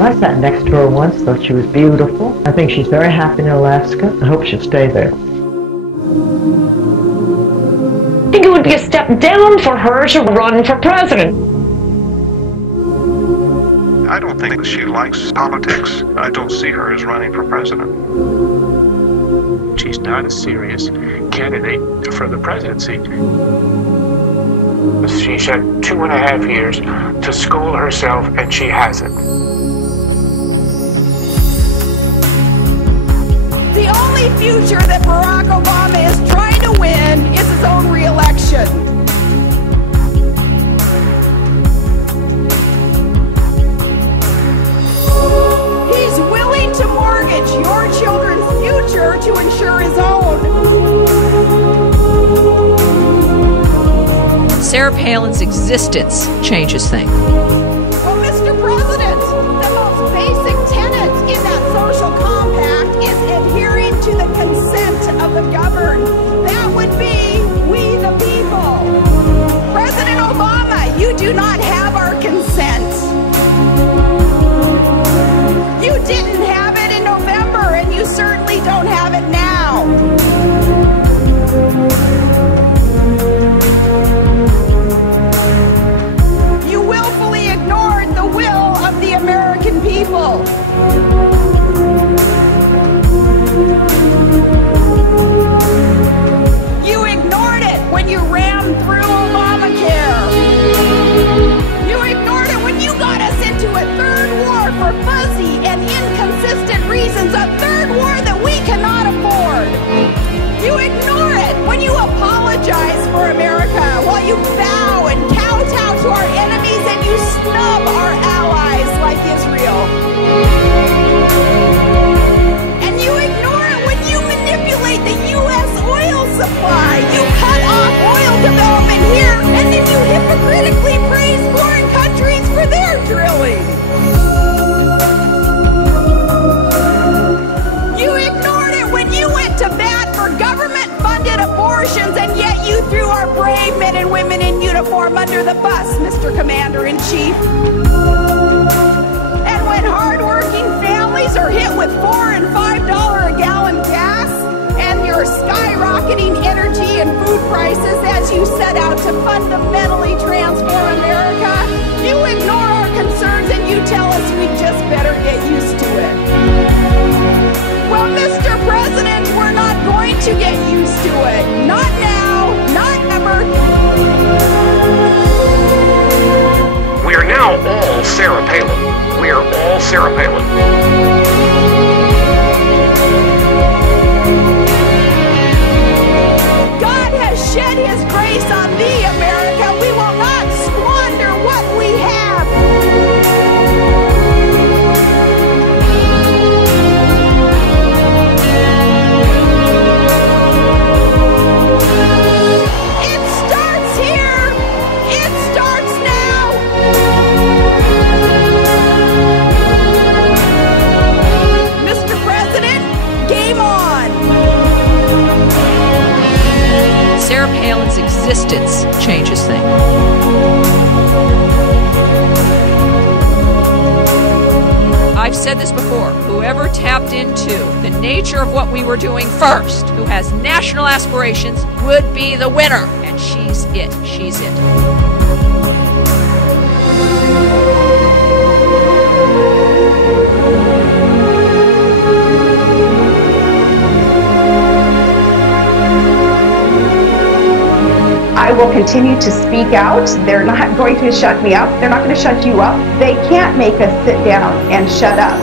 I sat next to her once, thought she was beautiful. I think she's very happy in Alaska. I hope she'll stay there. I think it would be a step down for her to run for president. I don't think she likes politics. I don't see her as running for president. She's not a serious candidate for the presidency. She's had 2.5 years to school herself, and she hasn't. The only future that Barack Obama is trying to win is his own re-election. He's willing to mortgage your children's future to ensure his own. Sarah Palin's existence changes things. Well, Mr. President, the most basic tenet in that social compact is adhering to the consent of the governed. That would be we the people. President Obama, you do not have our consent. You didn't have it in November, and you certainly don't have it now. You willfully ignored the will of the American people. You ignored it when you rammed through Obamacare. You ignored it when you got us into a third war for fuzzy and inconsistent reasons, a third war that we cannot afford. You ignore it when you apologize for America while you bow and kowtow to our enemies and you snub our allies like Israel. And you ignore it when you manipulate the U.S. oil supply. You cut off oil development here, and then you hypocritically praise foreign countries for their drilling. You ignored it when you went to bat for government-funded abortions, and yet you threw our brave men and women in uniform under the bus, Mr. Commander-in-Chief. And when hard-working families are hit with $4 and $5 a gallon gas, and your skyrocketing energy and food prices as you set out to fundamentally transform America, you ignore our concerns and you tell us we just better get used to it. Well, Mr. President, we're not going to get used to it. Not now, not ever. We are now all Sarah Palin. We are all Sarah Palin. Shed his grace on thee, America. We will not squander what we have. It starts here. It starts now. Mr. President, game on. Sarah Palin's existence changes things. I've said this before, whoever tapped into the nature of what we were doing first, who has national aspirations, would be the winner. And she's it. She's it. I will continue to speak out. They're not going to shut me up. They're not going to shut you up. They can't make us sit down and shut up.